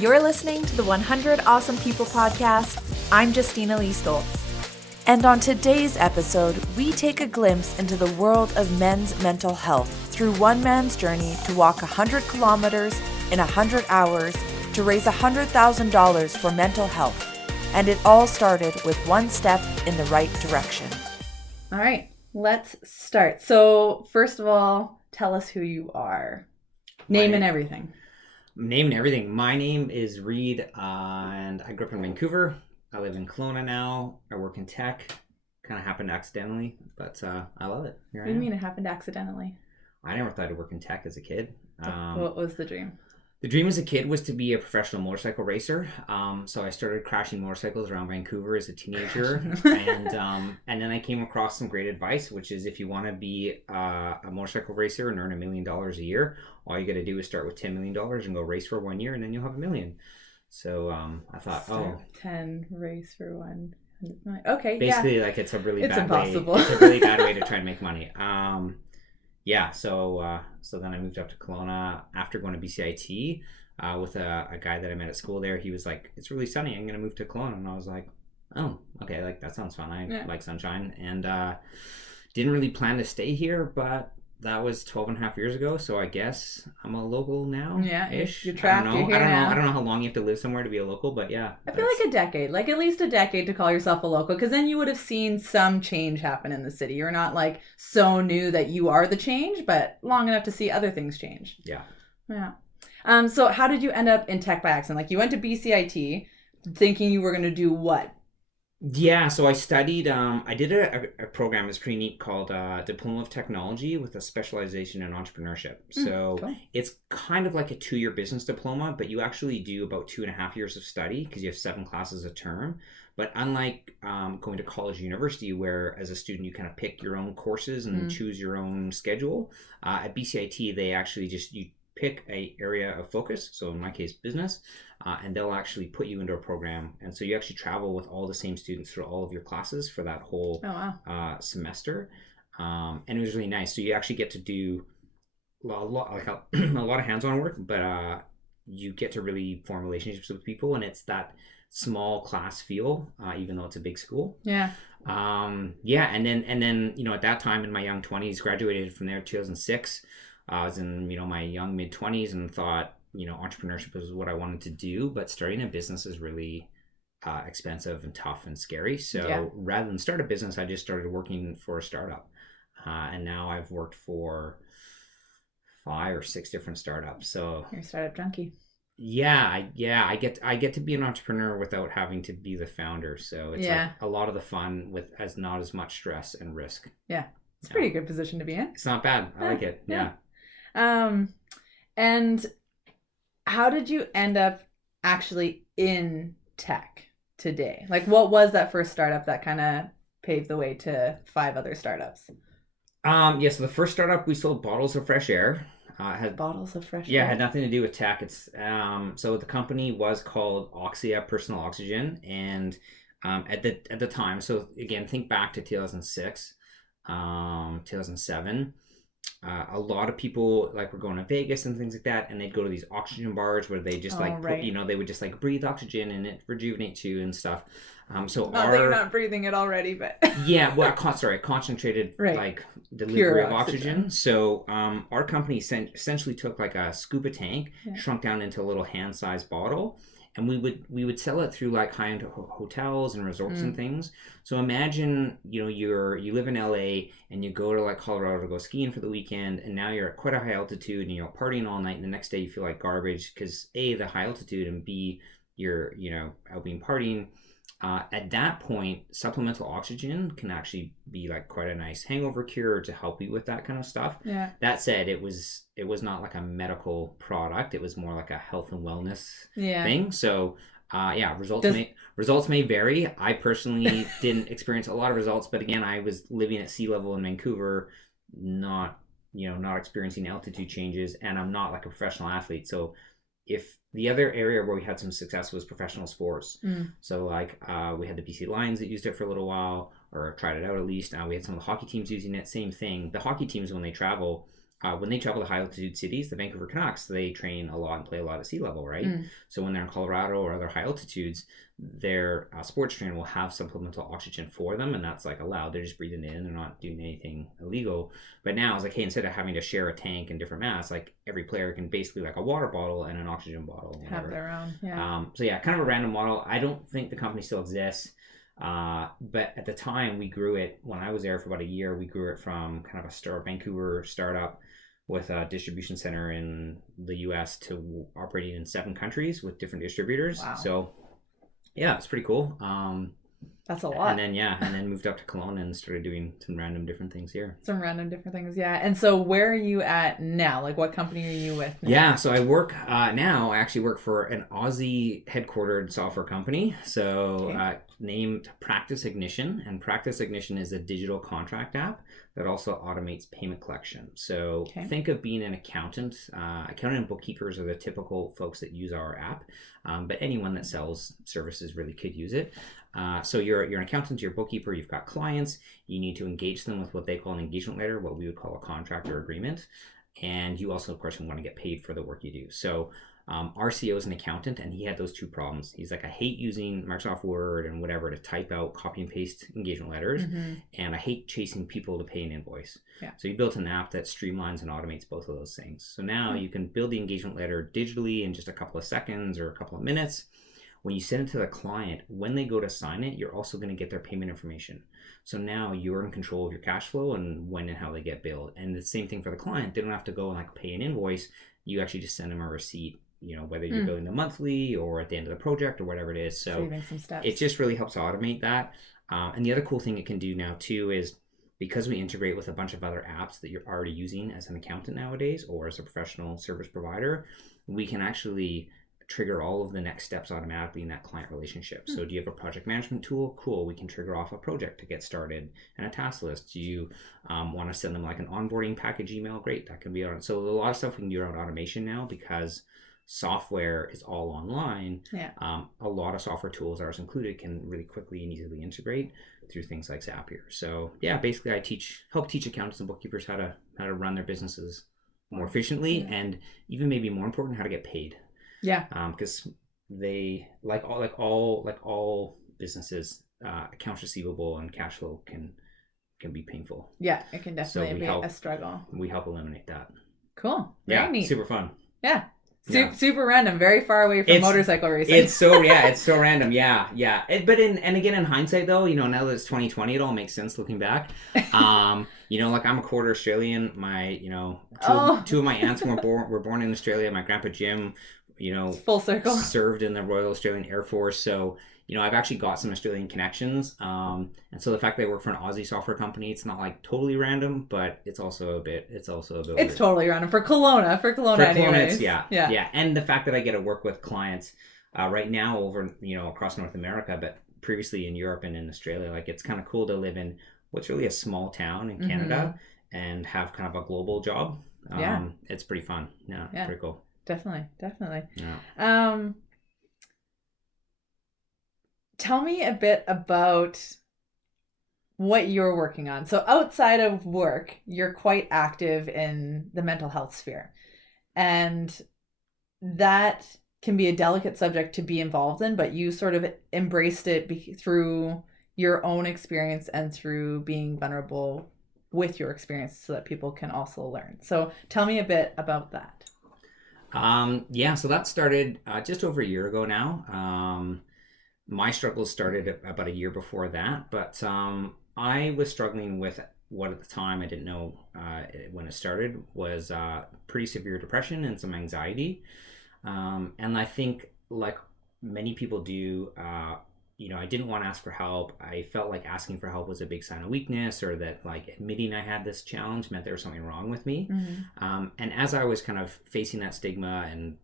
You're listening to the 100 Awesome People podcast. I'm Justina LeeStolz. And on today's episode, we take a glimpse into the world of men's mental health through one man's journey to walk 100 kilometers in 100 hours to raise $100,000 for mental health. And it all started with one step in the right direction. All right, let's start. So first of all, tell us who you are. Name and everything. Name and everything. My name is Reid, and I grew up in Vancouver. I live in Kelowna now. I work in tech. Kind of happened accidentally, but I love it. What do you mean it happened accidentally? I never thought I'd work in tech as a kid. What was the dream? The dream as a kid was to be a professional motorcycle racer. So I started crashing motorcycles around Vancouver as a teenager. and then I came across some great advice, which is if you want to be a motorcycle racer and earn $1 million a year, all you got to do is start with $10 million and go race for 1 year, and then you'll have $1 million. So I thought, 10 race for 1. Okay, basically, like it's impossible. It's a really bad way to try and make money. So then I moved up to Kelowna after going to BCIT with a guy that I met at school there. He was like, it's really sunny, I'm going to move to Kelowna. And I was like, oh, okay, like that sounds fun. I like sunshine. And didn't really plan to stay here, but that was 12 and a half years ago. So I guess I'm a local now. Yeah, you're trapped. I don't know how long you have to live somewhere to be a local, but yeah. I feel like a decade, like at least a decade to call yourself a local, because then you would have seen some change happen in the city. You're not like so new that you are the change, but long enough to see other things change. Yeah. Yeah. So how did you end up in tech by accident? Like you went to BCIT thinking you were going to do what? Yeah, so I studied, I did a program that's pretty neat called Diploma of Technology with a specialization in entrepreneurship. So cool. It's kind of like a 2-year business diploma, but you actually do about 2.5 years of study because you have 7 classes a term. But unlike going to college or university, where as a student you kind of pick your own courses and choose your own schedule, at BCIT they actually you pick a area of focus, so in my case business, and they'll actually put you into a program, and so you actually travel with all the same students through all of your classes for that whole semester, and it was really nice. So you actually get to do a lot of hands-on work, but you get to really form relationships with people, and it's that small class feel, even though it's a big school. And then at that time in my young 20s, graduated from there 2006. I was in, my young mid-20s and thought, entrepreneurship was what I wanted to do, but starting a business is really expensive and tough and scary. So rather than start a business, I just started working for a startup. And now I've worked for 5 or 6 different startups. So you're a startup junkie. I get to be an entrepreneur without having to be the founder. So it's like a lot of the fun with not as much stress and risk. Yeah. It's a pretty good position to be in. It's not bad. I like it. Yeah. And how did you end up actually in tech today? Like, what was that first startup that kind of paved the way to 5 other startups? So the first startup, we sold bottles of fresh air. Bottles of fresh air? Yeah, it had nothing to do with tech. It's so the company was called Oxia Personal Oxygen, and at the time, so again, think back to 2006. 2007, a lot of people were going to Vegas and things like that, and they'd go to these oxygen bars where they just they would just breathe oxygen and it rejuvenates you and stuff. So not that you're not breathing it already, but concentrated delivery pure of oxygen. So our company essentially took a scuba tank, shrunk down into a little hand-sized bottle. And we would sell it through high-end hotels and resorts and things. So imagine, you live in LA and you go to Colorado to go skiing for the weekend, and now you're at quite a high altitude and you're partying all night, and the next day you feel like garbage because A, the high altitude, and B, you're out being partying. At that point, supplemental oxygen can actually be quite a nice hangover cure to help you with that kind of stuff. Yeah. That said, it was not a medical product. It was more a health and wellness thing. So, results may vary. I personally didn't experience a lot of results, but again, I was living at sea level in Vancouver, not experiencing altitude changes, and I'm not a professional athlete. So, if the other area where we had some success was professional sports. So we had the BC Lions that used it for a little while, or tried it out at least. We had some of the hockey teams using it. Same thing. The hockey teams, when they travel, when they travel to high altitude cities, the Vancouver Canucks, they train a lot and play a lot at sea level, right? So when they're in Colorado or other high altitudes, their sports trainer will have supplemental oxygen for them, and that's like allowed. They're just breathing in, they're not doing anything illegal. But now it's like, hey, instead of having to share a tank and different masks, like every player can basically like a water bottle and an oxygen bottle. Have their own, So yeah, kind of a random model. I don't think the company still exists. But at the time we grew it, when I was there for about a year, we grew it from kind of a Vancouver startup with a distribution center in the US to operating in 7 countries with different distributors. Wow. So yeah, it's pretty cool. That's a lot. And then moved up to Kelowna and started doing some random different things here. And so where are you at now? Like, what company are you with now? Yeah, so I work now. I actually work for an Aussie headquartered software company. So named Practice Ignition, and Practice Ignition is a digital contract app that also automates payment collection. So think of being an accountant. Accountant and bookkeepers are the typical folks that use our app, but anyone that sells services really could use it. So you're an accountant, you're a bookkeeper, you've got clients, you need to engage them with what they call an engagement letter, what we would call a contract or agreement. And you also, of course, want to get paid for the work you do. So our CEO is an accountant, and he had those 2 problems. He's like, I hate using Microsoft Word and whatever to type out, copy and paste engagement letters, and I hate chasing people to pay an invoice. So he built an app that streamlines and automates both of those things. So now you can build the engagement letter digitally in just a couple of seconds or a couple of minutes. When you send it to the client, when they go to sign it, you're also going to get their payment information. So now you're in control of your cash flow and when and how they get billed. And the same thing for the client. They don't have to go and like pay an invoice. You actually just send them a receipt, whether you're billing them monthly or at the end of the project or whatever it is. So saving some steps. It just really helps automate that. And the other cool thing it can do now too is, because we integrate with a bunch of other apps that you're already using as an accountant nowadays or as a professional service provider, we can actually trigger all of the next steps automatically in that client relationship. So do you have a project management tool? Cool. We can trigger off a project to get started and a task list. Do you want to send them like an onboarding package email? Great. That can be on. So a lot of stuff we can do around automation now because software is all online. A lot of software tools, ours included, can really quickly and easily integrate through things like Zapier. So yeah, basically I help teach accountants and bookkeepers how to run their businesses more efficiently and even maybe more important, how to get paid. Because they like all businesses, accounts receivable and cash flow can be painful. Yeah, it can definitely be a struggle. We help eliminate that. Cool. Very neat. Super fun. Super random. Very far away from motorcycle racing. It's so random. But again in hindsight though, now that it's 2020, it all makes sense looking back. Like I'm a quarter Australian. My two of my aunts were born in Australia. My grandpa Jim, full circle, served in the Royal Australian Air Force. So, I've actually got some Australian connections. And so the fact that I work for an Aussie software company, it's not like totally random, but it's also a bit It's totally random for Kelowna. Anyways. Yeah. And the fact that I get to work with clients right now over, across North America, but previously in Europe and in Australia, like it's kind of cool to live in what's really a small town in Canada and have kind of a global job. It's pretty fun. Yeah. Pretty cool. Definitely. Yeah. Tell me a bit about what you're working on. So outside of work, you're quite active in the mental health sphere. And that can be a delicate subject to be involved in, but you sort of embraced it through your own experience and through being vulnerable with your experience so that people can also learn. So tell me a bit about that. So that started just over a year ago now. My struggles started about a year before that, but I was struggling with what at the time I didn't know when it started was pretty severe depression and some anxiety. And I think like many people do, I didn't want to ask for help. I felt like asking for help was a big sign of weakness, or that like admitting I had this challenge meant there was something wrong with me. And as I was kind of facing that stigma and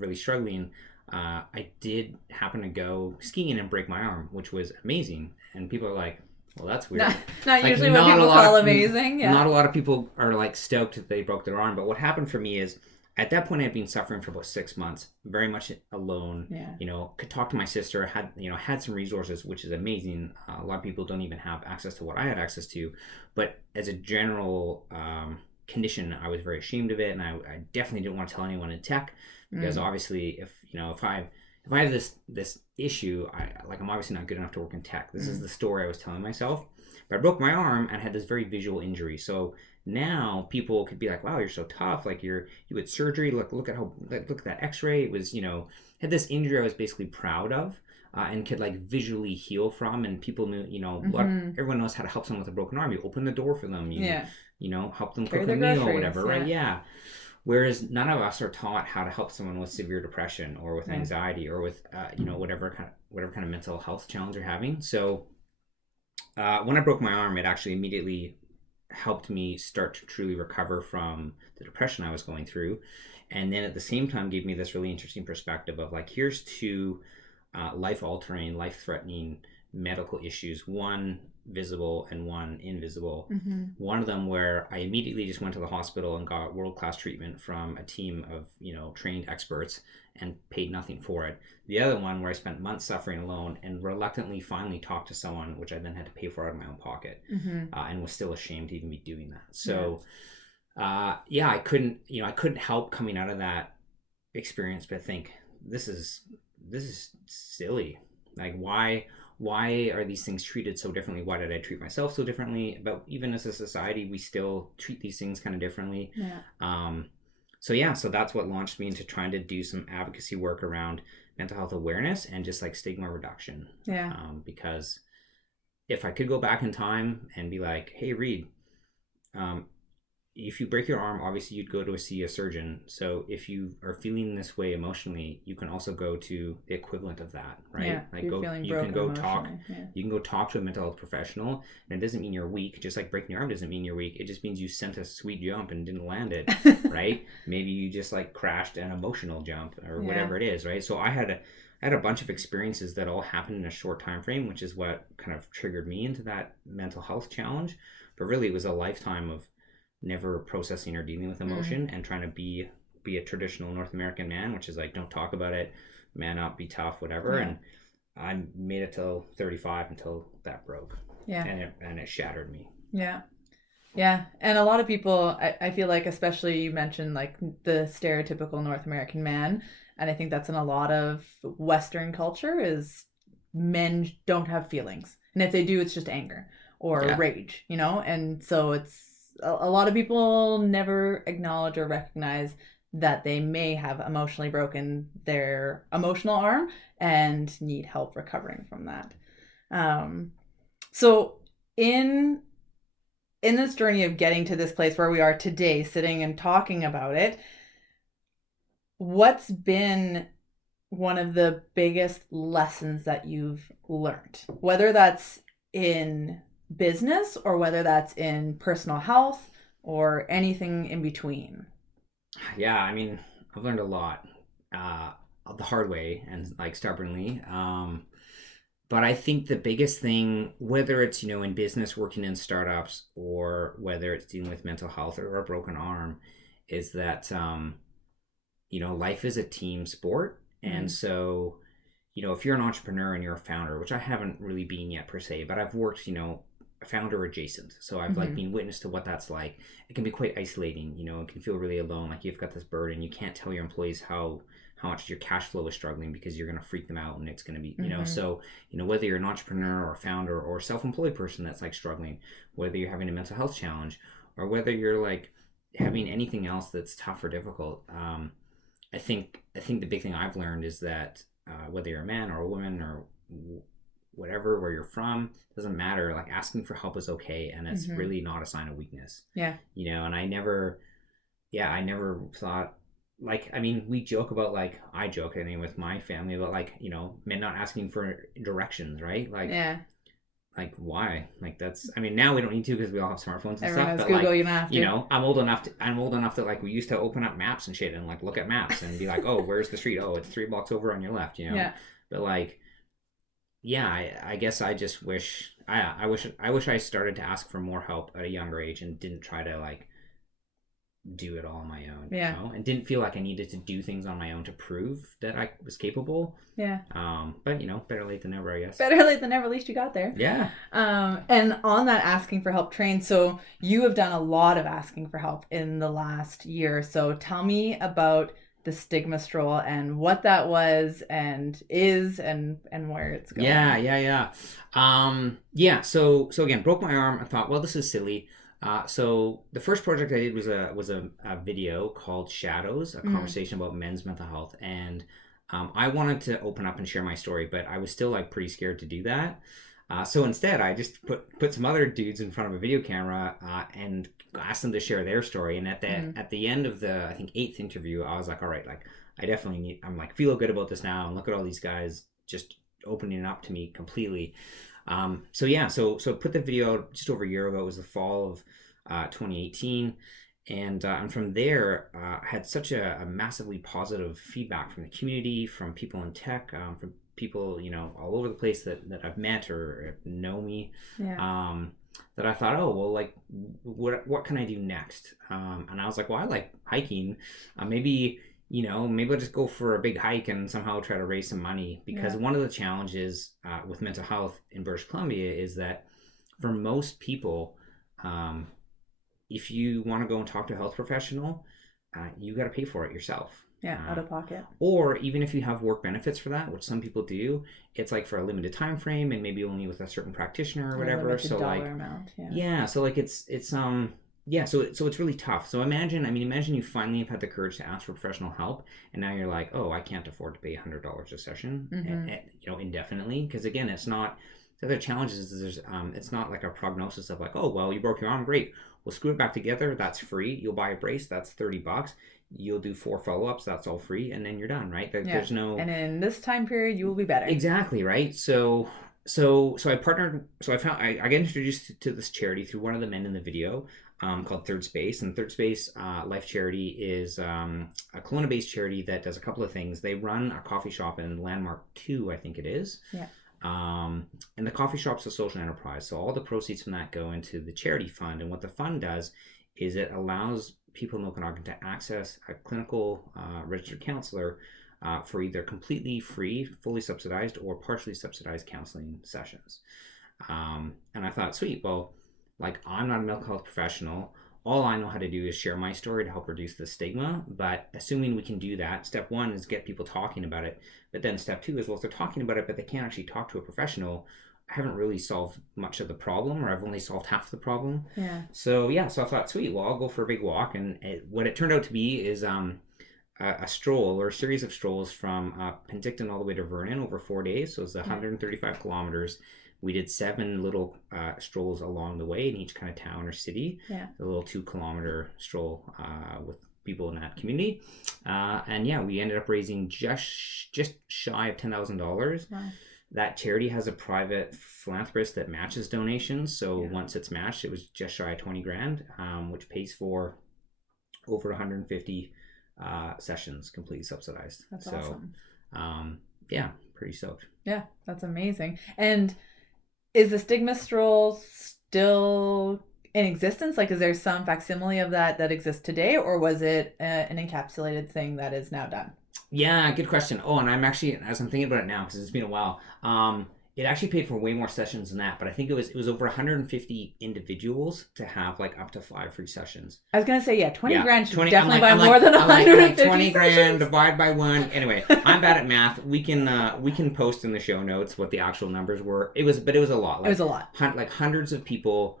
really struggling, I did happen to go skiing and break my arm, which was amazing. And people are like, well, that's weird. Not usually what people call amazing. Yeah. Not a lot of people are like stoked that they broke their arm. But what happened for me is, at that point, I'd been suffering for about 6 months, very much alone. Could talk to my sister, had some resources, which is amazing. A lot of people don't even have access to what I had access to. But as a general condition, I was very ashamed of it, and I definitely didn't want to tell anyone in tech, because obviously if I have this issue, I'm obviously not good enough to work in tech. This is the story I was telling myself. But I broke my arm and had this very visual injury. So now people could be like, wow, you're so tough. Like you had surgery. Look at that X-ray. It was, had this injury I was basically proud of, and could like visually heal from. And people knew, everyone knows how to help someone with a broken arm. You open the door for them. Help them cook a meal or whatever, right? Yeah. Whereas none of us are taught how to help someone with severe depression or with anxiety or with whatever kind of mental health challenge they're having. So when I broke my arm, it actually immediately helped me start to truly recover from the depression I was going through, and then at the same time gave me this really interesting perspective of like, here's two life-altering, life-threatening medical issues, one visible and one invisible. One of them where I immediately just went to the hospital and got world-class treatment from a team of trained experts and paid nothing for it. The other one where I spent months suffering alone and reluctantly finally talked to someone, which I then had to pay for out of my own pocket, and was still ashamed to even be doing that. So I couldn't help coming out of that experience but think, this is silly. Like, why are these things treated so differently? Why did I treat myself so differently? But even as a society, we still treat these things kind of differently. So that's what launched me into trying to do some advocacy work around mental health awareness and just like stigma reduction. Because if I could go back in time and be like, hey, Reid, if you break your arm, obviously you'd go to see a surgeon. So if you are feeling this way emotionally, you can also go to the equivalent of that, right? Yeah, you can go talk. Yeah. You can go talk to a mental health professional, and it doesn't mean you're weak. Just like breaking your arm doesn't mean you're weak. It just means you sent a sweet jump and didn't land it, right? Maybe you just like crashed an emotional jump or whatever it is, right? So I had a bunch of experiences that all happened in a short time frame, which is what kind of triggered me into that mental health challenge. But really, it was a lifetime of never processing or dealing with emotion and trying to be a traditional North American man, which is like, don't talk about it, man up, be tough, whatever. And I made it till 35 until that broke. And it shattered me. And a lot of people, I feel like, especially you mentioned like the stereotypical North American man, and I think that's in a lot of Western culture, is men don't have feelings, and if they do, it's just anger or rage, and so it's a lot of people never acknowledge or recognize that they may have emotionally broken their emotional arm and need help recovering from that. So in this journey of getting to this place where we are today, sitting and talking about it, what's been one of the biggest lessons that you've learned, whether that's in business or whether that's in personal health or anything in between? I mean, I've learned a lot the hard way and like stubbornly, but I think the biggest thing, whether it's in business, working in startups, or whether it's dealing with mental health or a broken arm, is that life is a team sport. And so if you're an entrepreneur and you're a founder, which I haven't really been yet per se, but I've worked founder adjacent, so I've like been witness to what that's like. It can be quite isolating, it can feel really alone, like you've got this burden, you can't tell your employees how much your cash flow is struggling because you're going to freak them out, and it's going to be so whether you're an entrepreneur or a founder or a self-employed person that's like struggling, whether you're having a mental health challenge or whether you're like having anything else that's tough or difficult, I think the big thing I've learned is that whether you're a man or a woman or whatever, where you're from, doesn't matter. Like, asking for help is okay, and it's really not a sign of weakness. And I never thought, like, I mean, we joke about, like, I joke, I mean, with my family about, like, men not asking for directions, right? Like, like, why? Like, that's, I mean, now we don't need to because we all have smartphones and Everyone stuff. has But Google, like, you don't have to. I'm old enough that like we used to open up maps and shit and like look at maps and be like, oh, where's the street? Oh, it's 3 blocks over on your left. But like, I guess I just wish I wish I started to ask for more help at a younger age and didn't try to like do it all on my own, Yeah. you know, and didn't feel like I needed to do things on my own to prove that I was capable. Yeah. But you know, better late than never, I guess. Better late than never, at least you got there. Yeah. And on that asking for help train, so you have done a lot of asking for help in the last year or so. Tell me about the stigma stroll and what that was and is and where it's going. Yeah. So again, broke my arm. I thought, well, this is silly. So the first project I did was a video called Shadows, a conversation about men's mental health, and I wanted to open up and share my story, but I was still like pretty scared to do that. So instead, I just put some other dudes in front of a video camera and asked them to share their story. And at the end of the, I think, 8th interview, I was like, all right, like I definitely I'm like feel good about this now, and look at all these guys just opening it up to me completely. So put the video out just over a year ago. It was the fall of 2018. And from there, I had such a massively positive feedback from the community, from people in tech, from people, you know, all over the place that I've met or know me. Yeah. That I thought, oh, well, like, what can I do next? And I was like, well, I like hiking. Maybe I'll just go for a big hike and somehow try to raise some money. Because one of the challenges with mental health in British Columbia is that for most people, if you want to go and talk to a health professional, you got to pay for it yourself. Yeah, out of pocket. Or even if you have work benefits for that, which some people do, it's like for a limited time frame and maybe only with a certain practitioner or whatever. So like, amount, so like it's so it's really tough. So imagine you finally have had the courage to ask for professional help, and now you're like, oh, I can't afford to pay $100 a session, indefinitely. Because again, it's not. The other challenge is there's it's not like a prognosis of like, oh, well, you broke your arm, great. We'll screw it back together. That's free. You'll buy a brace. That's $30. You'll do 4 follow-ups. That's all free, and then you're done, right? There's no. And in this time period, you will be better. Exactly, right. So I partnered. So I got introduced to this charity through one of the men in the video, called Third Space. And Third Space Life Charity is a Kelowna-based charity that does a couple of things. They run a coffee shop in Landmark 2, I think it is. Yeah. And the coffee shop's a social enterprise, so all the proceeds from that go into the charity fund. And what the fund does is it allows people in Okanagan to access a clinical registered counselor for either completely free, fully subsidized, or partially subsidized counseling sessions. And I thought, sweet, well, like, I'm not a mental health professional. All I know how to do is share my story to help reduce the stigma. But assuming we can do that, step 1 is get people talking about it. But then step 2 is, well, if they're talking about it, but they can't actually talk to a professional, I haven't really solved much of the problem, or I've only solved half the problem. Yeah. So I thought, sweet, well, I'll go for a big walk. And what it turned out to be is a stroll, or a series of strolls from Penticton all the way to Vernon over 4 days. So it's 135 kilometers. We did 7 little strolls along the way in each kind of town or city. Yeah. A little 2-kilometer stroll with people in that community. We ended up raising just shy of $10,000. Wow. That charity has a private philanthropist that matches donations. So once it's matched, it was just shy of $20,000, which pays for over 150 sessions completely subsidized. That's awesome. Pretty stoked. Yeah, that's amazing. And is the stigma stroll still in existence? Like, is there some facsimile of that exists today, or was it an encapsulated thing that is now done? Yeah, good question. Oh, and I'm actually, as I'm thinking about it now, because it's been a while, it actually paid for way more sessions than that, but I think it was over 150 individuals to have like up to 5 free sessions. I was gonna say, $20,000 should 20, definitely buy more than 150 $20,000 sessions. divide by 1. Anyway, I'm bad at math. We can post in the show notes what the actual numbers were. It was a lot. Like, it was a lot. Like hundreds of people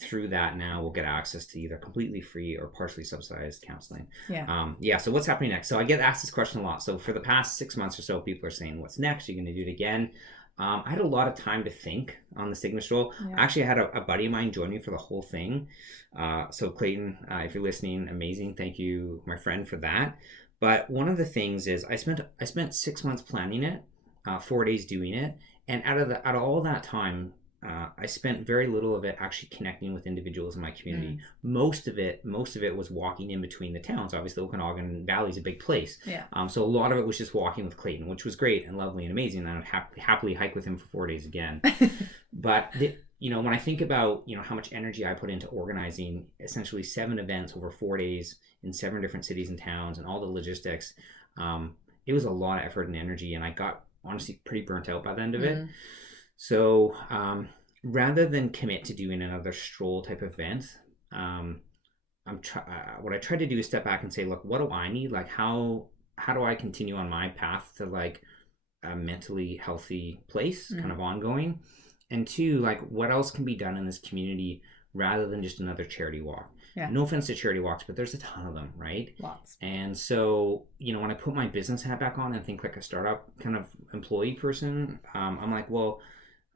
through that now will get access to either completely free or partially subsidized counseling. So what's happening next? So I get asked this question a lot. So for the past 6 months or so, people are saying, what's next? Are you going to do it again? I had a lot of time to think on the stigma stroll. Actually, I had a buddy of mine join me for the whole thing. So Clayton, if you're listening, amazing. Thank you, my friend, for that. But one of the things is I spent 6 months planning it, 4 days doing it. And out of all that time, I spent very little of it actually connecting with individuals in my community. Most of it was walking in between the towns. Obviously, Okanagan Valley is a big place. So a lot of it was just walking with Clayton, which was great and lovely and amazing. And I would happily hike with him for 4 days again. But when I think about, how much energy I put into organizing essentially 7 events over 4 days in 7 different cities and towns and all the logistics, it was a lot of effort and energy, and I got honestly pretty burnt out by the end of it. So rather than commit to doing another stroll type event, what I tried to do is step back and say, look, what do I need? Like, how do I continue on my path to like a mentally healthy place, kind of ongoing? And 2, like, what else can be done in this community rather than just another charity walk? Yeah. No offense to charity walks, but there's a ton of them, right? Lots. And so, when I put my business hat back on and think like a startup kind of employee person, I'm like, well,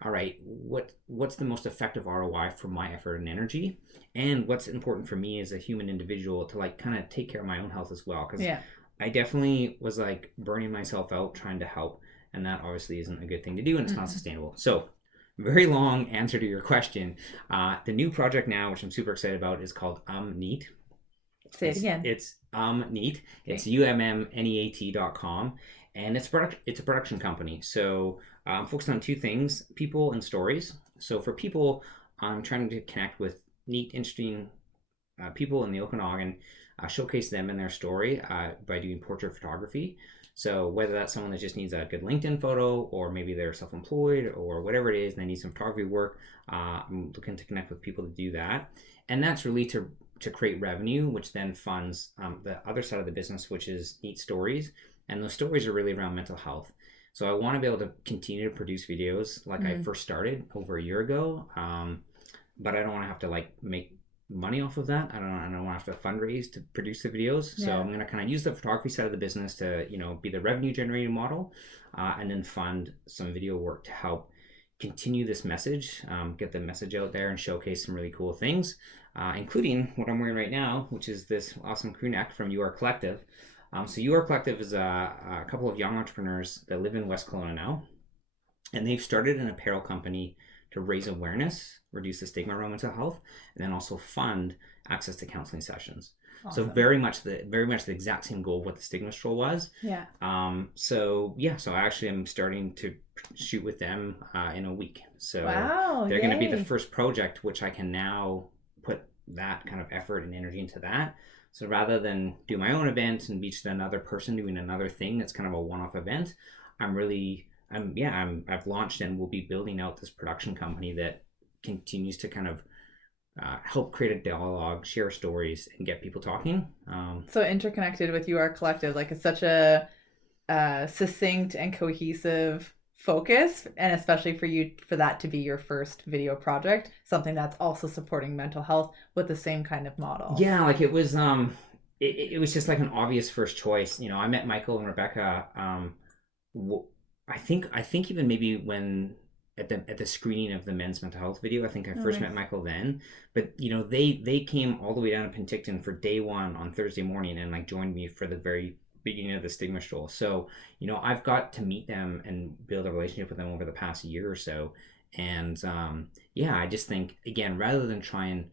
all right, what's the most effective ROI for my effort and energy? And what's important for me as a human individual to like kind of take care of my own health as well? Because I definitely was like burning myself out trying to help. And that obviously isn't a good thing to do, and it's not sustainable. So very long answer to your question. The new project now, which I'm super excited about, is called Neat. Say it again. It's Neat. It's ummneat.com. And it's a production company. So I'm focused on 2 things, people and stories. So for people, I'm trying to connect with neat, interesting people in the Okanagan, showcase them and their story by doing portrait photography. So whether that's someone that just needs a good LinkedIn photo, or maybe they're self-employed or whatever it is, and they need some photography work, I'm looking to connect with people to do that. And that's really to create revenue, which then funds the other side of the business, which is Neat Stories. And those stories are really around mental health. So I want to be able to continue to produce videos like I first started over a year ago. But I don't want to have to like make money off of that. I don't want to have to fundraise to produce the videos. So I'm going to kind of use the photography side of the business to, be the revenue generating model, and then fund some video work to help continue this message, get the message out there and showcase some really cool things, including what I'm wearing right now, which is this awesome crew neck from UR Collective. So UR Collective is a couple of young entrepreneurs that live in West Kelowna now, and they've started an apparel company to raise awareness, reduce the stigma around mental health, and then also fund access to counseling sessions. Awesome. So very much the exact same goal of what the stigma stroll was. Yeah. So I actually am starting to shoot with them in a week. So they're going to be the first project which I can now put that kind of effort and energy into that. So rather than do my own event and be just another person doing another thing that's kind of a one-off event, I've launched and will be building out this production company that continues to kind of help create a dialogue, share stories, and get people talking. So interconnected with UR Collective, like it's such a succinct and cohesive focus, and especially for that to be your first video project, something that's also supporting mental health with the same kind of model. Yeah, like it was it was just like an obvious first choice. I met Michael and Rebecca. I think even maybe when at the screening of the men's mental health video, I think I first met Michael then. But they came all the way down to Penticton for day 1 on Thursday morning and like joined me for the very beginning of the stigma stroll. So I've got to meet them and build a relationship with them over the past year or so. And I just think, again, rather than try and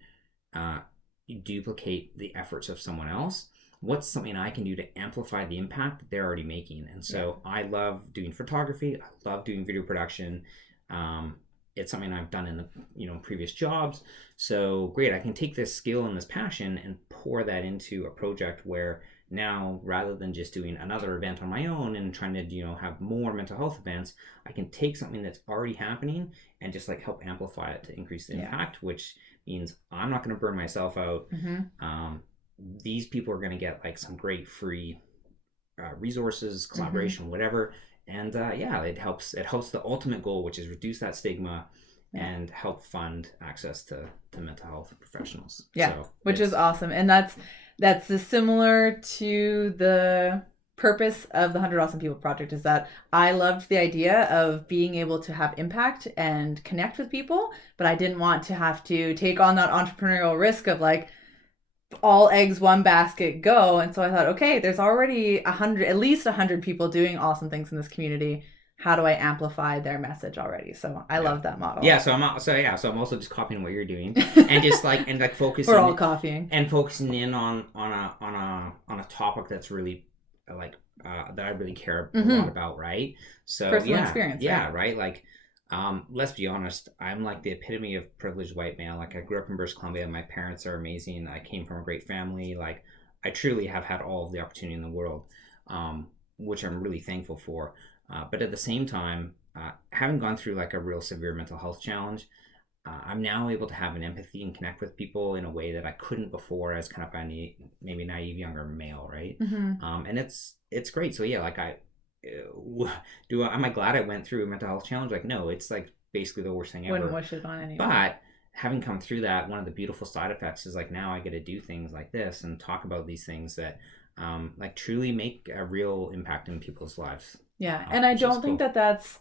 duplicate the efforts of someone else, what's something I can do to amplify the impact that they're already making? And so I love doing photography. I love doing video production. It's something I've done in the previous jobs. So great, I can take this skill and this passion and pour that into a project where now, rather than just doing another event on my own and trying to have more mental health events, I can take something that's already happening and just like help amplify it to increase the impact, which means I'm not going to burn myself out. These people are going to get like some great free resources, collaboration, whatever. And it helps the ultimate goal, which is reduce that stigma and help fund access to mental health professionals. Yeah, so which is awesome. And that's similar to the purpose of the 100 Awesome People Project, is that I loved the idea of being able to have impact and connect with people, but I didn't want to have to take on that entrepreneurial risk of like, all eggs one basket go. And so I thought, okay, there's already at least 100 people doing awesome things in this community. How do I amplify their message already? So I love that model. Yeah, so I'm also just copying what you're doing and just like focusing. We're all copying and focusing in on a topic that's really like that I really care a lot about, right? So personal experience, right? Like Let's be honest, I'm like the epitome of privileged white male. Like, I grew up in British Columbia. My parents are amazing. I came from a great family. Like, I truly have had all of the opportunity in the world, which I'm really thankful for. But at the same time, having gone through like a real severe mental health challenge, I'm now able to have an empathy and connect with people in a way that I couldn't before as kind of a maybe naive younger male, right? And it's great. So yeah, like am I glad I went through a mental health challenge? Like, no, it's like basically the worst thing ever. Wouldn't wish it on anyone. But having come through that, one of the beautiful side effects is like now I get to do things like this and talk about these things that like truly make a real impact in people's lives. Yeah, and I don't think that that's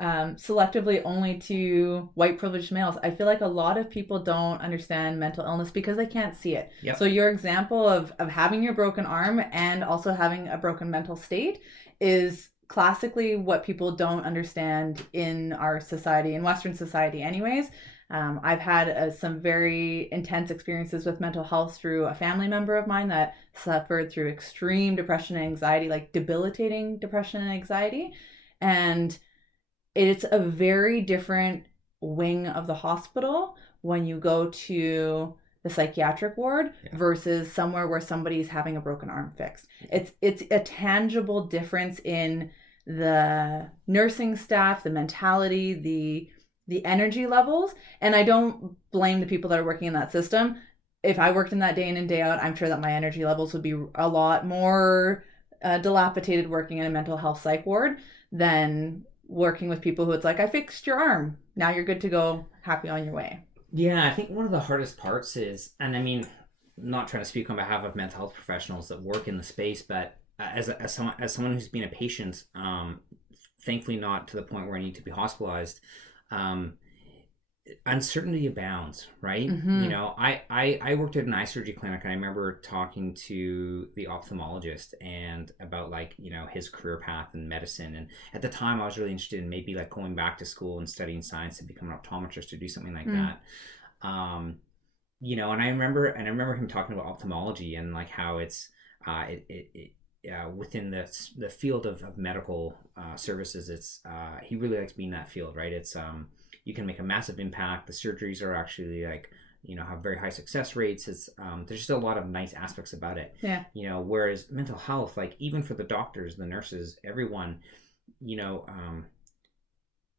selectively only to white privileged males. I feel like a lot of people don't understand mental illness because they can't see it. Yep. So your example of having your broken arm and also having a broken mental state is classically what people don't understand in our society, in Western society anyways. I've had some very intense experiences with mental health through a family member of mine that suffered through extreme depression and anxiety, like debilitating depression and anxiety. And it's a very different wing of the hospital when you go to the psychiatric ward versus somewhere where somebody's having a broken arm fixed. It's a tangible difference in the nursing staff, the mentality, the energy levels. And I don't blame the people that are working in that system. If I worked in that day in and day out, I'm sure that my energy levels would be a lot more dilapidated working in a mental health psych ward than working with people who it's like, I fixed your arm, now you're good to go, happy on your way. Yeah, I think one of the hardest parts is, and I mean, not trying to speak on behalf of mental health professionals that work in the space, but as someone who's been a patient, thankfully not to the point where I need to be hospitalized, uncertainty abounds, right? Mm-hmm. You know, I worked at an eye surgery clinic, and I remember talking to the ophthalmologist and about like, you know, his career path in medicine. And at the time I was really interested in maybe like going back to school and studying science and become an optometrist or do something like that. You know, and I remember him talking about ophthalmology and like how it's within the field of medical services, it's he really likes being in that field, right? It's you can make a massive impact. The surgeries are actually like, you know, have very high success rates. It's there's just a lot of nice aspects about it. Yeah. You know, whereas mental health, like even for the doctors, the nurses, everyone, you know,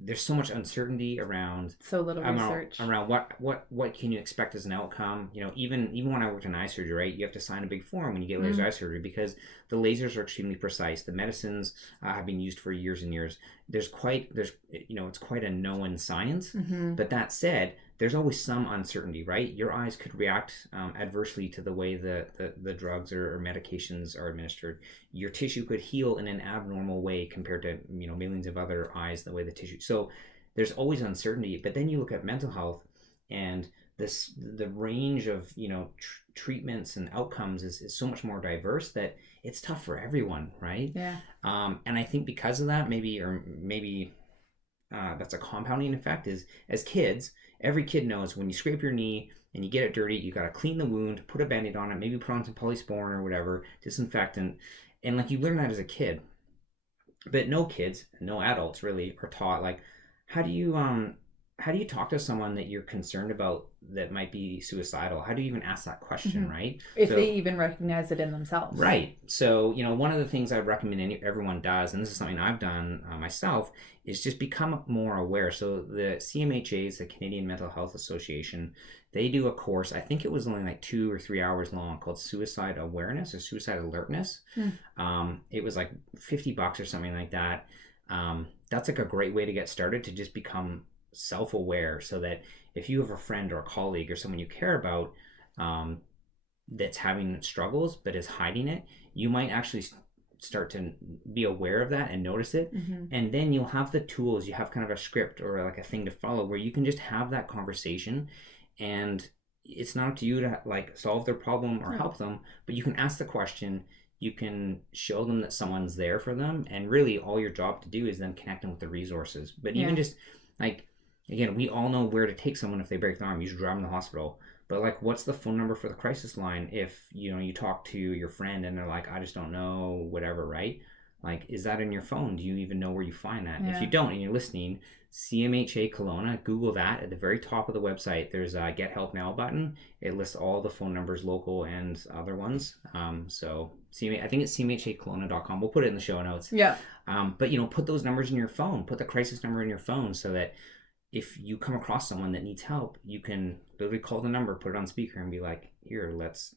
there's so much uncertainty around so little research around what can you expect as an outcome. You know, even when I worked in eye surgery, right, you have to sign a big form when you get laser eye surgery because the lasers are extremely precise. The medicines have been used for years and years. There's you know, it's quite a known science. But that said, there's always some uncertainty, right? Your eyes could react adversely to the way the drugs or medications are administered. Your tissue could heal in an abnormal way compared to, you know, millions of other eyes, the way the tissue. So there's always uncertainty. But then you look at mental health, and the range of, you know, treatments and outcomes is so much more diverse that it's tough for everyone, right? Yeah. And I think because of that, maybe that's a compounding effect. Is as kids, every kid knows when you scrape your knee and you get it dirty, you got to clean the wound, put a Band-Aid on it, maybe put on some polysporin or whatever, disinfectant. And like you learn that as a kid. But no kids, no adults really are taught like, how do you talk to someone that you're concerned about that might be suicidal? How do you even ask that question, right? If they even recognize it in themselves. Right. So, you know, one of the things I recommend everyone does, and this is something I've done myself, is just become more aware. So the CMHA is the Canadian Mental Health Association. They do a course, I think it was only like 2 or 3 hours long, called Suicide Awareness or Suicide Alertness. It was like $50 or something like that. That's like a great way to get started, to just become self-aware, so that if you have a friend or a colleague or someone you care about that's having struggles but is hiding it, you might actually start to be aware of that and notice it. And then you'll have the tools, you have kind of a script or like a thing to follow where you can just have that conversation, and it's not up to you to like solve their problem or help them, but you can ask the question, you can show them that someone's there for them, and really all your job to do is then connect them with the resources. But even just like, again, we all know where to take someone if they break their arm. You should drive them to the hospital. But like, what's the phone number for the crisis line if, you know, you talk to your friend and they're like, I just don't know, whatever, right? Like, is that in your phone? Do you even know where you find that? If you don't and you're listening, CMHA Kelowna. Google that. At the very top of the website, there's a Get Help Now button. It lists all the phone numbers, local and other ones. So I think it's CMHAKelowna.com. We'll put it in the show notes. Yeah. But put those numbers in your phone. Put the crisis number in your phone so that if you come across someone that needs help, you can literally call the number, put it on speaker, and be like, "Here, let's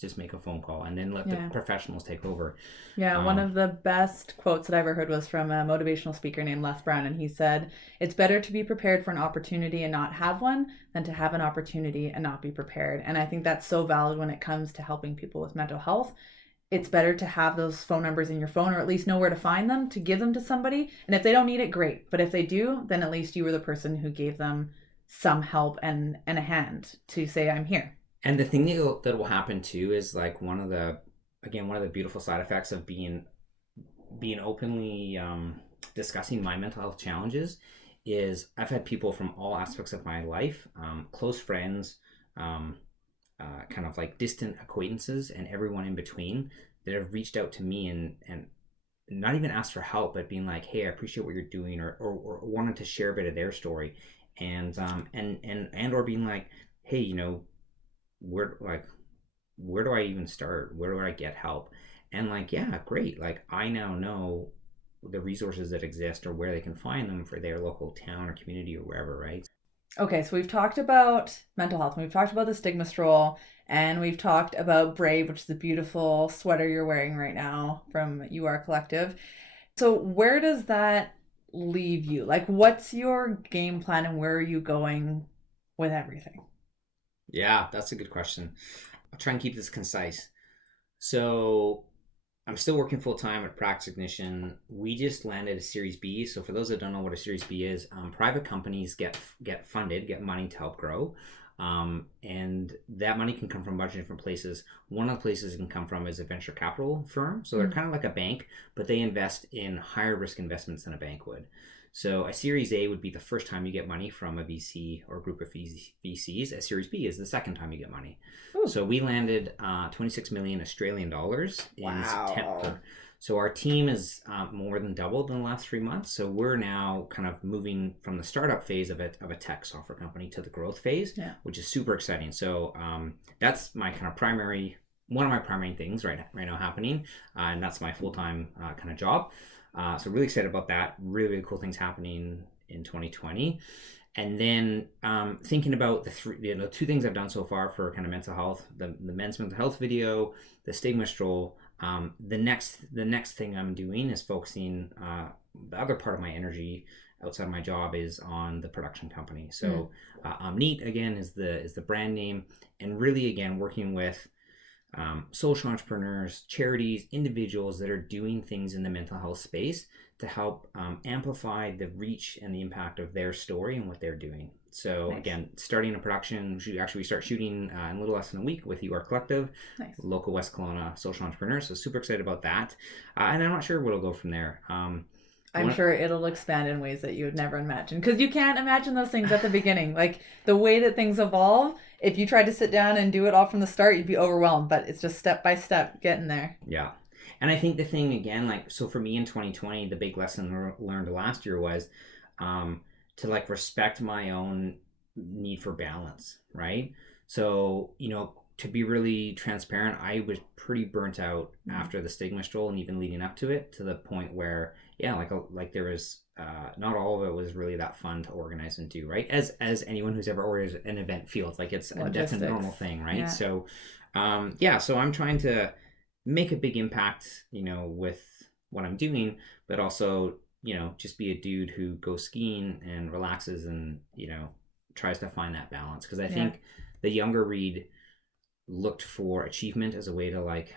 just make a phone call," and then let the professionals take over. Yeah, one of the best quotes that I ever heard was from a motivational speaker named Les Brown, and he said, "It's better to be prepared for an opportunity and not have one than to have an opportunity and not be prepared." And I think that's so valid when it comes to helping people with mental health. It's better to have those phone numbers in your phone, or at least know where to find them, to give them to somebody. And if they don't need it, great. But if they do, then at least you were the person who gave them some help and a hand to say, "I'm here." And the thing that will happen too is like one of the beautiful side effects of being openly discussing my mental health challenges is I've had people from all aspects of my life, close friends, kind of like distant acquaintances, and everyone in between, that have reached out to me and not even asked for help, but being like, "Hey, I appreciate what you're doing," or wanted to share a bit of their story, and or being like, "Hey, where do I even start? Where do I get help?" And like, yeah, great. Like, I now know the resources that exist or where they can find them for their local town or community or wherever, right? Okay, so we've talked about mental health, and we've talked about the stigma stroll, and we've talked about Brave, which is the beautiful sweater you're wearing right now from UR Collective. So where does that leave you? Like, what's your game plan and where are you going with everything? Yeah, that's a good question. I'll try and keep this concise. So I'm still working full time at Practice Ignition. We just landed a Series B. So for those that don't know what a Series B is, private companies get funded, get money to help grow. And that money can come from a bunch of different places. One of the places it can come from is a venture capital firm. So they're kind of like a bank, but they invest in higher risk investments than a bank would. So a Series A would be the first time you get money from a VC or group of VCs. A Series B is the second time you get money. Ooh. So we landed 26 million Australian dollars in September. So our team is more than doubled in the last 3 months. So we're now kind of moving from the startup phase of a tech software company to the growth phase, which is super exciting. So that's my kind of one of my primary things right now happening, and that's my full-time kind of job. So really excited about that. Really, really cool things happening in 2020. And then thinking about the two things I've done so far for kind of mental health, the men's mental health video, the stigma stroll. The next thing I'm doing is focusing, the other part of my energy outside of my job is on the production company. So Umm Neat, again, is the brand name, and really, again, working with social entrepreneurs, charities, individuals that are doing things in the mental health space to help amplify the reach and the impact of their story and what they're doing. So again, starting a production, we start shooting in a little less than a week with UR Collective, local West Kelowna social entrepreneurs. So super excited about that. And I'm not sure where it'll go from there. I'm sure it'll expand in ways that you would never imagine, because you can't imagine those things at the beginning. Like the way that things evolve, if you tried to sit down and do it all from the start, you'd be overwhelmed, but it's just step by step getting there. Yeah. And I think the thing again, like, so for me in 2020, the big lesson learned last year was to like respect my own need for balance, right? So, to be really transparent, I was pretty burnt out after the stigma stroll and even leading up to it, to the point where, like there was, not all of it was really that fun to organize and do, right? As anyone who's ever organized an event feels like that's a normal thing, right? Yeah. So, so I'm trying to make a big impact, with what I'm doing, but also, just be a dude who goes skiing and relaxes and, tries to find that balance. Because I think the younger Reid looked for achievement as a way to like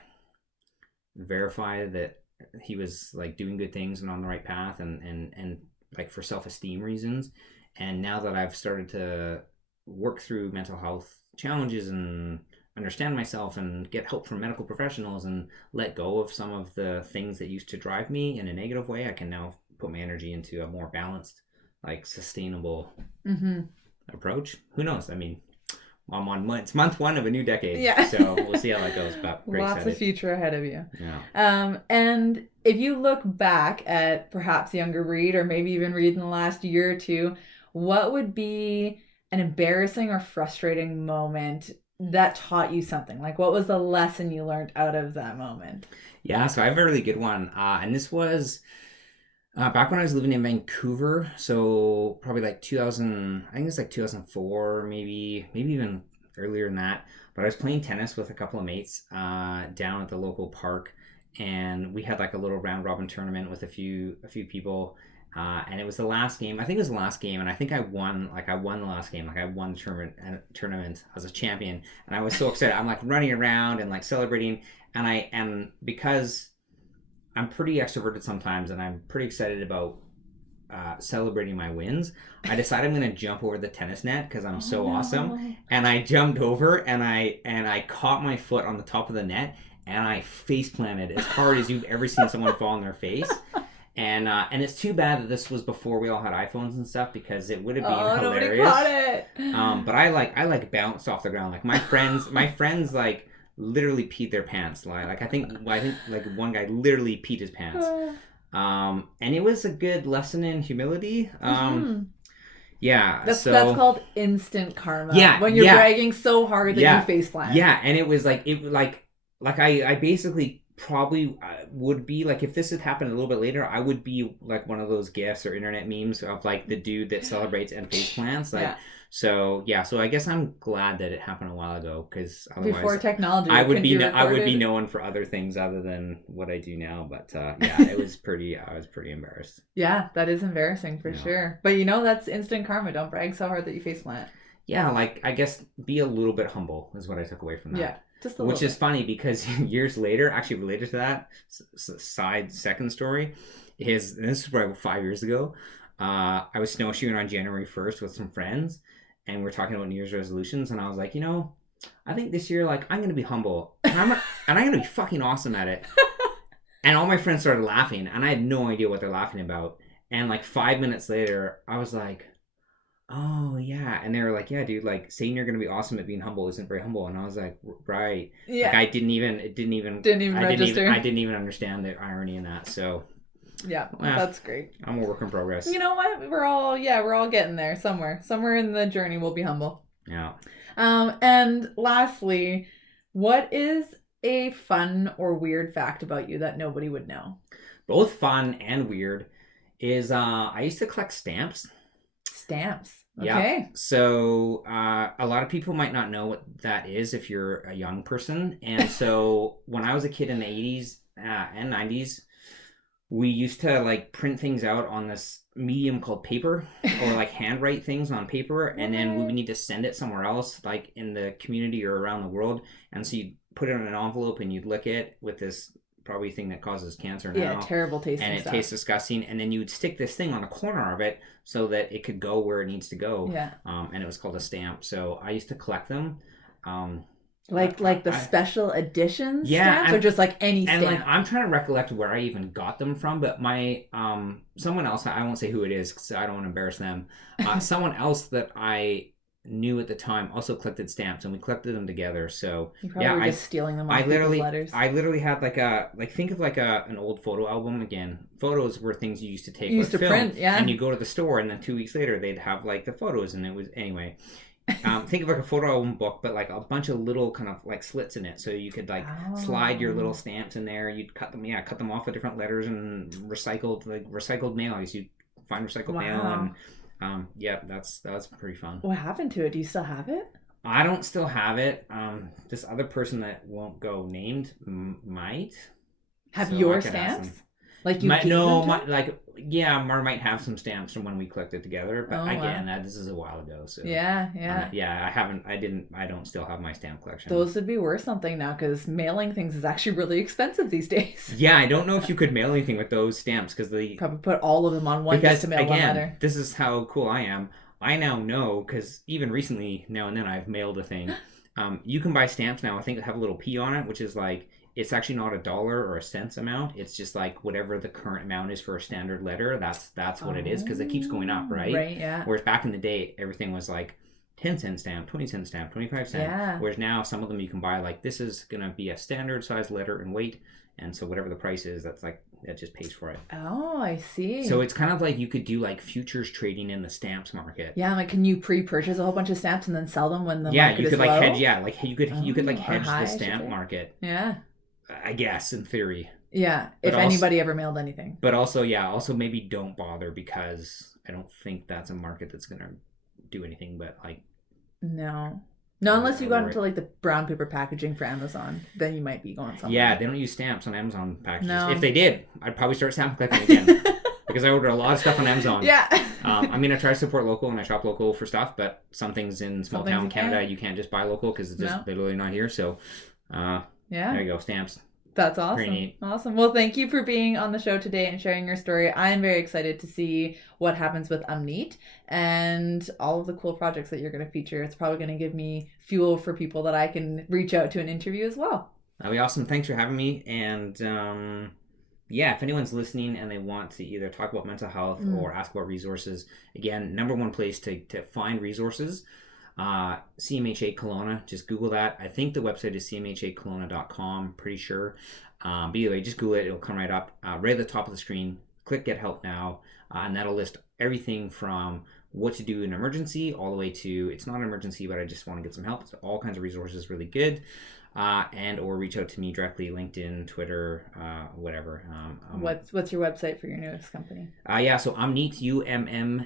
verify that he was like doing good things and on the right path, and like for self-esteem reasons. And now that I've started to work through mental health challenges and understand myself and get help from medical professionals and let go of some of the things that used to drive me in a negative way, I can now put my energy into a more balanced, like sustainable approach. Who knows? I mean, it's month 1 of a new decade. Yeah. So we'll see how that goes. But very Lots excited. of future ahead of you. Yeah. And if you look back at perhaps younger Reid, or maybe even Reid in the last year or two, what would be an embarrassing or frustrating moment that taught you something? Like, what was the lesson you learned out of that moment? Yeah, so I have a really good one. And this was back when I was living in Vancouver. So probably like 2000, I think it's like 2004, maybe even earlier than that. But I was playing tennis with a couple of mates down at the local park. And we had like a little round robin tournament with a few people. And it was the last game. I think it was the last game, and I think I won. Like I won the last game. Like I won the tournament as a champion, and I was so excited. I'm like running around and like celebrating, and because I'm pretty extroverted sometimes, and I'm pretty excited about celebrating my wins. I decided I'm going to jump over the tennis net because I'm so awesome, and I jumped over and I caught my foot on the top of the net, and I face planted as hard as you've ever seen someone fall on their face. And it's too bad that this was before we all had iPhones and stuff, because it would have been hilarious. Nobody caught it. But I bounced off the ground. Like my friends like literally peed their pants. Like I think like one guy literally peed his pants. And it was a good lesson in humility. Yeah. That's called instant karma. Yeah. When you're bragging so hard that you face plant. Yeah, and it was like I basically probably would be like, if this had happened a little bit later, I would be like one of those gifs or internet memes of like the dude that celebrates and face plants. Like, so I guess I'm glad that it happened a while ago, because otherwise before technology, I would be known for other things other than what I do now. But yeah, I was pretty embarrassed. Yeah, that is embarrassing for sure. But that's instant karma. Don't brag so hard that you face plant. Yeah, like I guess be a little bit humble is what I took away from that. Yeah. Which is funny, because years later, actually related to that, second story, this is probably 5 years ago. I was snowshoeing on January 1st with some friends, and we're talking about New Year's resolutions, and I was like, I think this year, like, I'm going to be humble, and I'm going to be fucking awesome at it. And all my friends started laughing, and I had no idea what they're laughing about. And like 5 minutes later, I was like, oh yeah, and they were like, yeah dude, like saying you're gonna be awesome at being humble isn't very humble. And I was like, right. Yeah, like I didn't even register. I didn't even understand the irony in that. So yeah, that's great. I'm a work in progress. You know what, we're all getting there. Somewhere in the journey we'll be humble. Yeah. And lastly, what is a fun or weird fact about you that nobody would know? Both fun and weird is I used to collect stamps. Okay. Yeah. So a lot of people might not know what that is if you're a young person. And so when I was a kid in the 80s and 90s, we used to like print things out on this medium called paper, or like handwrite things on paper, and then we would need to send it somewhere else, like in the community or around the world. And so you'd put it in an envelope and you'd lick it with this probably thing that causes cancer now. Yeah, terrible tasting and it tastes disgusting. And then you would stick this thing on the corner of it so that it could go where it needs to go. Yeah. And it was called a stamp. So I used to collect them. Like the special edition stamps, or just like any stamp? And like I'm trying to recollect where I even got them from, but my someone else, I won't say who it is because I don't want to embarrass them. Someone else that I knew at the time also collected stamps, and we collected them together. So you probably were just stealing them off people's letters. I literally had think of an old photo album. Again, photos were things you used to take, to film, print, and you go to the store, and then 2 weeks later they'd have like the photos, and it was anyway. Think of like a photo album book, but like a bunch of little kind of like slits in it, so you could like slide your little stamps in there. You'd cut them off of different letters and recycled mail. You'd find recycled mail and. That's pretty fun. What happened to it? Do you still have it? I don't still have it. This other person that won't go named might have your stamps. Like you might Mar might have some stamps from when we collected together. But this is a while ago. So I don't still have my stamp collection. Those would be worth something now, because mailing things is actually really expensive these days. Yeah, I don't know if you could mail anything with those stamps, because they probably put all of them on one just to mail one letter. This is how cool I am. I now know, because even recently, now and then, I've mailed a thing. You can buy stamps now, I think, that have a little P on it, which is like, it's actually not $1 or a cents amount. It's just like whatever the current amount is for a standard letter. That's what it is, because it keeps going up, right? Right, yeah. Whereas back in the day, everything was like 10-cent stamp, 20-cent stamp, 25-cent. Yeah. Whereas now some of them you can buy like, this is going to be a standard size letter and weight. And so whatever the price is, that just pays for it. Oh, I see. So it's kind of like you could do like futures trading in the stamps market. Yeah, like can you pre-purchase a whole bunch of stamps and then sell them when the market you is could low? like hedge. Yeah, like you could like hedge the high, stamp market. Yeah. I guess in theory. Yeah, But if also, anybody ever mailed anything. But also maybe don't bother, because I don't think that's a market that's gonna do anything but like. No, unless you got into like the brown paper packaging for Amazon, then you might be going somewhere. Yeah, they don't use stamps on Amazon packages. No. If they did, I'd probably start stamp collecting again. Because I order a lot of stuff on Amazon. Yeah. I mean, I try to support local and I shop local for stuff, but some things in small town Canada, you can't just buy local because it's just literally not here. So, there you go, stamps. That's awesome. Pretty neat. Awesome. Well, thank you for being on the show today and sharing your story. I'm very excited to see what happens with Umm Neat and all of the cool projects that you're going to feature. It's probably going to give me fuel for people that I can reach out to and interview as well. That'll be awesome. Thanks for having me. And if anyone's listening and they want to either talk about mental health or ask about resources, again, number one place to find resources, CMHA Kelowna. Just Google that. I think the website is cmhakelowna.com, pretty sure. But either way, just Google it. It'll come right up. Right at the top of the screen, click Get Help Now, and that'll list everything from what to do in an emergency all the way to it's not an emergency, but I just want to get some help. It's all kinds of resources, really good. And or reach out to me directly, LinkedIn, Twitter, whatever. What's your website for your newest company? So Umm Neat, UMMNEAT.com.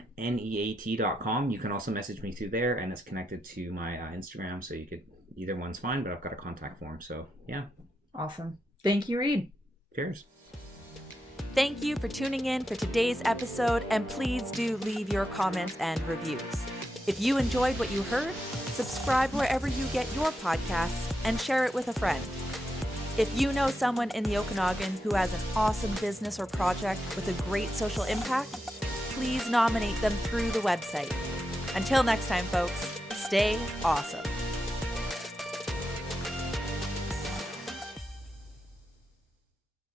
You can also message me through there, and it's connected to my Instagram, so you could, either one's fine, but I've got a contact form, so yeah. Awesome. Thank you, Reid. Cheers. Thank you for tuning in for today's episode, and please do leave your comments and reviews. If you enjoyed what you heard, subscribe wherever you get your podcasts and share it with a friend. If you know someone in the Okanagan who has an awesome business or project with a great social impact, please nominate them through the website. Until next time, folks, stay awesome.